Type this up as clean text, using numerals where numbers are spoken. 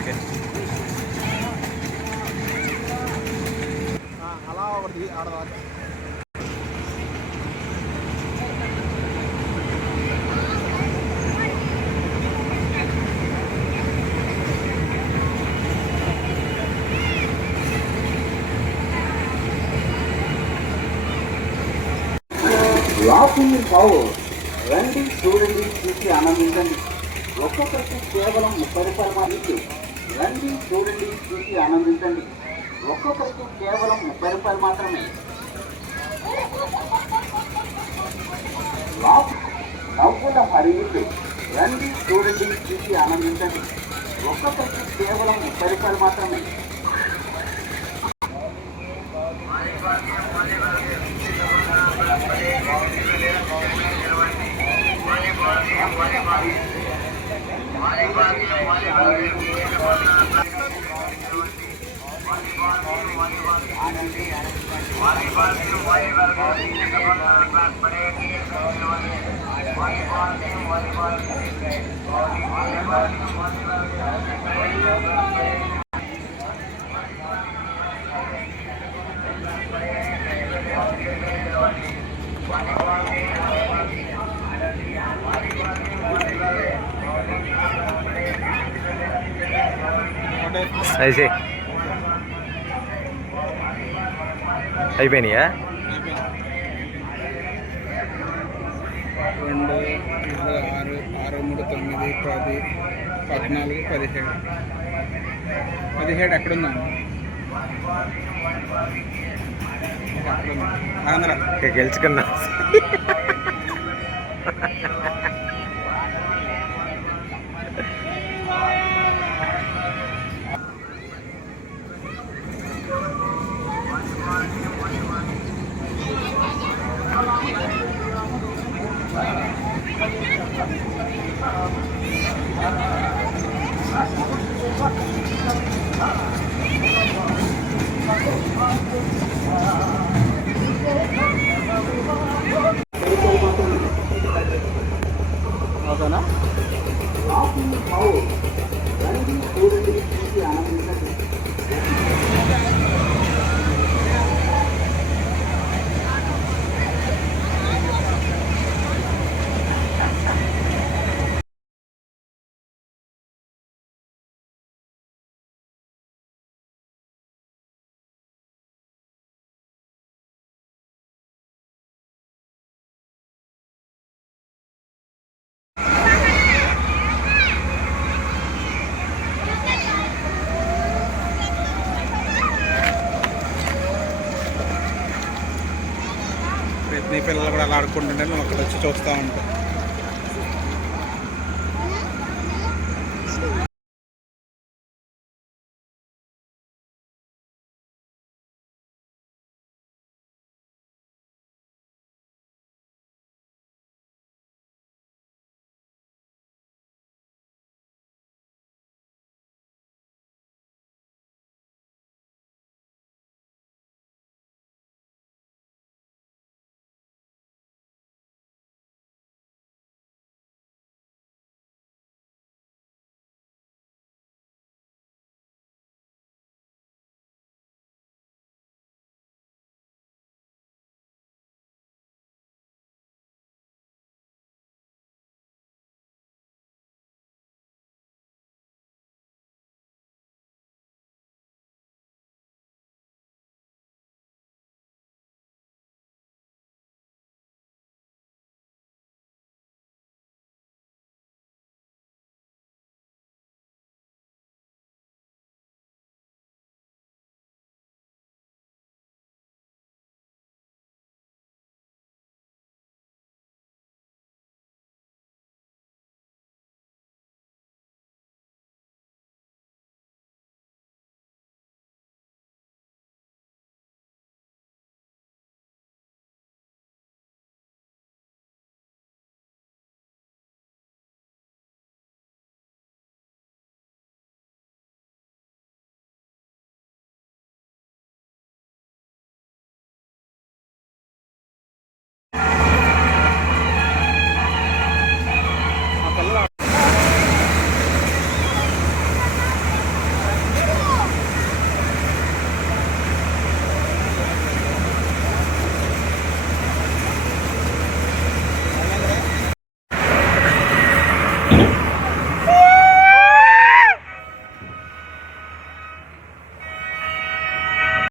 లోపలికి. అలా ఒకటి ఆడదాకా లాఫింగ్ పవర్ రండి చూడండి చూసి ఆనందించండి. ఒక్కొక్కరికి కేవలం 30 రూపాయలు మాత్రమే. రండి చూడండి చూసి ఆనందించండి. ఒక్కొక్కరికి కేవలం 30 రూపాయలు మాత్రమే. నవ్వుల హరివిల్లు రండి చూడండి చూసి ఆనందించండి. ఒక్కొక్కరికి కేవలం 30 రూపాయలు మాత్రమే. అయితే అయిపోయినాయా? 2, 4, 6, 6, 3, 9, 10, 14, 17. 17 ఎక్కడుందండి? ఆంధ్ర గెలుచుకున్నా. ఓకేనా? రండి చూడండి చూసి ఆనందించండి. ప్రతి పిల్లలు కూడా అలా ఆడుకుంటుంటే మేము అక్కడ వచ్చి చూస్తూ ఉంటాం.